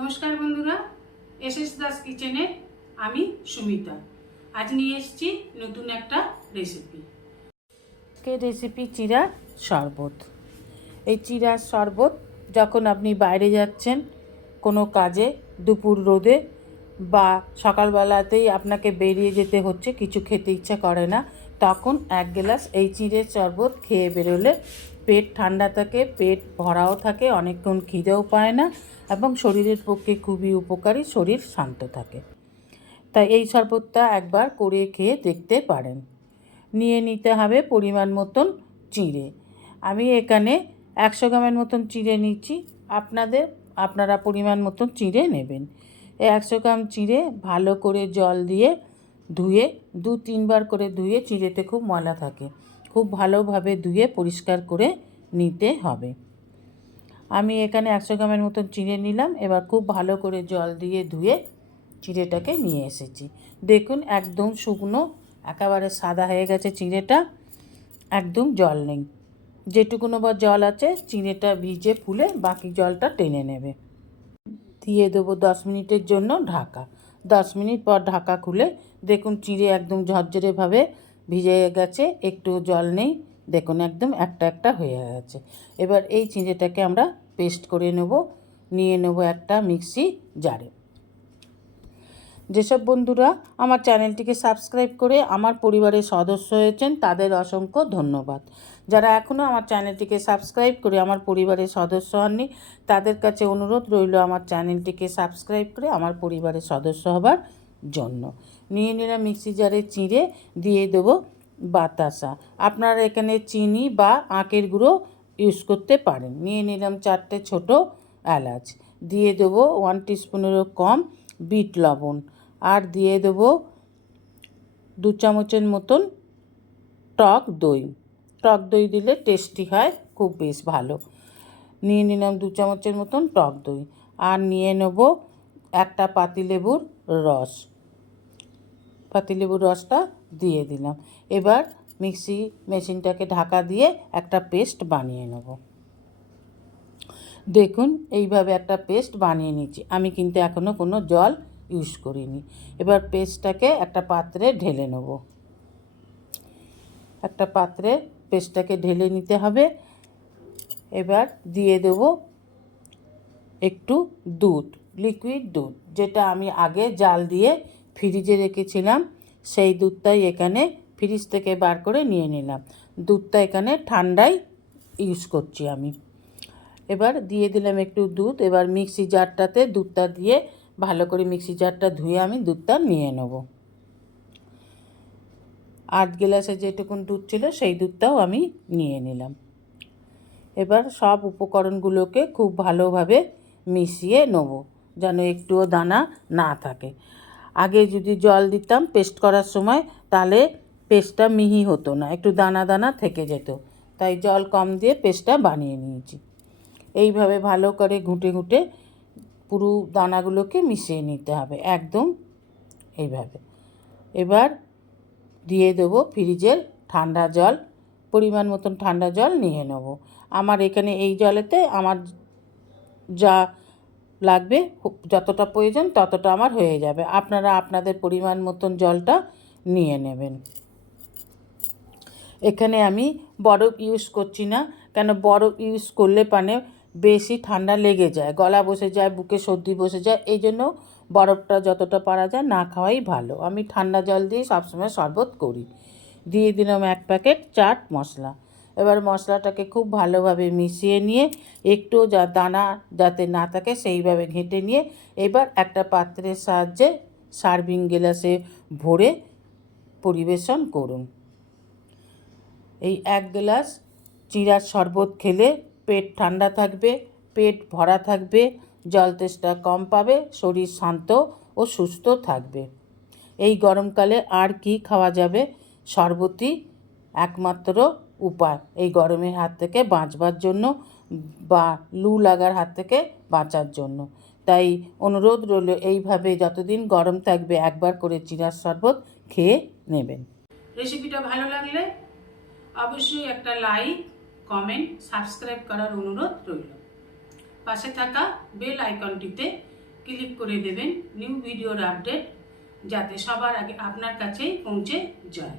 নমস্কার বন্ধুরা S S Das কিচেনে আমি সুমিতা। আজ নিয়ে এসেছি নতুন একটা রেসিপি আজকে রেসিপি চিরার শরবত। এই চিরার শরবত যখন আপনি বাইরে যাচ্ছেন কোনো কাজে, দুপুর রোদে বা সকালবেলাতেই আপনাকে বেরিয়ে যেতে হচ্ছে, কিছু খেতে ইচ্ছা করে না, তখন এক গ্লাস এই চিড়ের শরবত খেয়ে বেরোলে পেট ঠান্ডা থাকে, পেট ভরাও থাকে, অনেকক্ষণ খিদেও পায় না এবং শরীরের পক্ষে খুবই উপকারী, শরীর শান্ত থাকে। তাই এই শরবতটা একবার করে খেয়ে দেখতে পারেন। নিয়ে নিতে হবে পরিমাণ মতন চিঁড়ে। আমি এখানে একশো গ্রামের মতন চিঁড়ে নিচ্ছি। আপনাদের, আপনারা পরিমাণ মতন চিঁড়ে নেবেন। এই একশো গ্রাম চিঁড়ে ভালো করে জল দিয়ে ধুয়ে দু তিনবার করে ধুয়ে চিঁড়েতে খুব ময়লা থাকে। খুব ভালোভাবে ধুয়ে পরিষ্কার করে নিতে হবে। আমি এখানে একশো গ্রামের মতন চিঁড়ে নিলাম, এবার খুব ভালো করে জল দিয়ে ধুয়ে চিঁড়েটাকে নিয়ে এসেছি। দেখুন, একদম শুকনো, একেবারে সাদা হয়ে গেছে চিঁড়েটা, একদম জল নেই। যেটুকুনো বা জল আছে, চিঁড়েটা ভিজে ফুলে বাকি জলটা টেনে নেবে। দিয়ে দেবো দশ মিনিটের জন্য ঢাকা। দশ মিনিট পর ঢাকা খুলে দেখুন, চিঁড়ে একদম ঝরঝরেভাবে ভিজে গেছে, একটু জল নেই। দেখুন, একদম একটা একটা হয়ে গেছে এবার এই চিঁড়েটাকে আমরা পেস্ট করে নেব। নিয়ে নেব একটা মিক্সি জারে। যেসব বন্ধুরা আমার চ্যানেলটিকে সাবস্ক্রাইব করে আমার পরিবারের সদস্য হয়েছেন, তাদের অসংখ্য ধন্যবাদ। যারা এখনও আমার চ্যানেলটিকে সাবস্ক্রাইব করে আমার পরিবারের সদস্য হননি, তাদের কাছে অনুরোধ রইল আমার চ্যানেলটিকে সাবস্ক্রাইব করে আমার পরিবারের সদস্য হবার। জন্য। নিয়ে নিলাম মিক্সি জারে চিঁড়ে, দিয়ে দেবো বাতাসা। আপনারা এখানে চিনি বা আখের গুঁড়ো ইউজ করতে পারেন। নিয়ে নিলাম চারটে ছোট এলাচ। দিয়ে দেবো ওয়ান টিস্পুনেরও কম বিট লবণ। আর দিয়ে দেবো দু চামচের মতন টক দই। টক দই দিলে টেস্টি হয়, খুব বেশ ভালো। নিয়ে নিলাম দু চামচের মতন টক দই। আর নিয়ে নেব একটা পাতিলেবুর রস। পাতিলেবুর রসটা দিয়ে দিলাম। এবার মিক্সি মেশিনটাকে ঢাকা দিয়ে একটা পেস্ট বানিয়ে নেব। দেখুন, এইভাবে একটা পেস্ট বানিয়ে নিচ্ছি। আমি কিন্তু এখনও কোনো জল ইউজ করিনি। এবার পেস্টটাকে একটা পাত্রে ঢেলে নেব। একটা পাত্রে পেস্টটাকে ঢেলে নিতে হবে। এবার দিয়ে দেব একটু দুধ লিকুইড দুধ, যেটা আমি আগে জাল দিয়ে ফ্রিজে রেখেছিলাম, সেই দুধটাই এখানে ফ্রিজ থেকে বার করে নিয়ে নিলাম। দুধটা এখানে ঠান্ডাই ইউজ করছি আমি। এবার দিয়ে দিলাম একটু দুধ, এবার মিক্সি জারটাতে দুধটা দিয়ে ভালো করে মিক্সি জারটা ধুয়ে আমি দুধটা নিয়ে নেব। আট গ্লাসে যেটুকুন দুধ ছিল, সেই দুধটাও আমি নিয়ে নিলাম। এবার সব উপকরণগুলোকে খুব ভালোভাবে মিশিয়ে নেব, যেন একটুও দানা না থাকে। আগে যদি জল দিতাম পেস্ট করার সময়, তাহলে পেস্টটা মিহি হতো না, একটু দানা দানা থেকে যেত। তাই জল কম দিয়ে পেস্টটা বানিয়ে নিয়েছি। এইভাবে ভালো করে ঘুঁটে ঘুঁটে পুরো দানাগুলোকে মিশিয়ে নিতে হবে, একদম এইভাবে। এবার দিয়ে দেবো ফ্রিজের ঠান্ডা জল, পরিমাণ মতন ঠান্ডা জল নিয়ে নেব। আমার এখানে এই জলেতে আমার যা লাগবে যতটা প্রয়োজন ততটা আমার হয়ে যাবে। আপনারা আপনাদের পরিমাণ মতন জলটা নিয়ে নেবেন। এখানে আমি বরফ ইউজ করছি না, কেন বরফ ইউজ করলে পানে বেশি ঠান্ডা লেগে যায়, গলা বসে যায়, বুকে সর্দি বসে যায়, এই জন্য বরফটা যতটা পারা যায় না খাওয়াই ভালো। আমি ঠান্ডা জল দিয়ে সবসময় শরবত করি। দিয়ে দিলাম এক প্যাকেট চাট মশলা। এবার মশলাটাকে খুব ভালোভাবে মিশিয়ে নিয়ে একটু যা দানা যাতে না থাকে সেইভাবে ঘেঁটে নিয়ে এবার একটা পাত্রের সাহায্যে সার্ভিং গ্লাসে ভরে পরিবেশন করুন। এই এক গ্লাস চিরার শরবত খেলে পেট ঠান্ডা থাকবে, পেট ভরা থাকবে, জল তেষ্টা কম পাবে, শরীর শান্ত ও সুস্থ থাকবে। এই গরমকালে আর কি খাওয়া যাবে? শরবতই একমাত্র উপায়। এই গরমের হাত থেকে বাঁচবার জন্য বা লু লাগার হাত থেকে বাঁচার জন্য। তাই অনুরোধ রইল, এইভাবে যতদিন গরম থাকবে একবার করে চিরার শরবত খেয়ে নেবেন। রেসিপিটা ভালো লাগলে অবশ্যই একটা লাইক, কমেন্ট, সাবস্ক্রাইব করার অনুরোধ রইল। পাশে থাকা বেল আইকনটিতে ক্লিক করে দেবেন নিউ ভিডিওর আপডেট, যাতে সবার আগে আপনার কাছেই পৌঁছে যায়।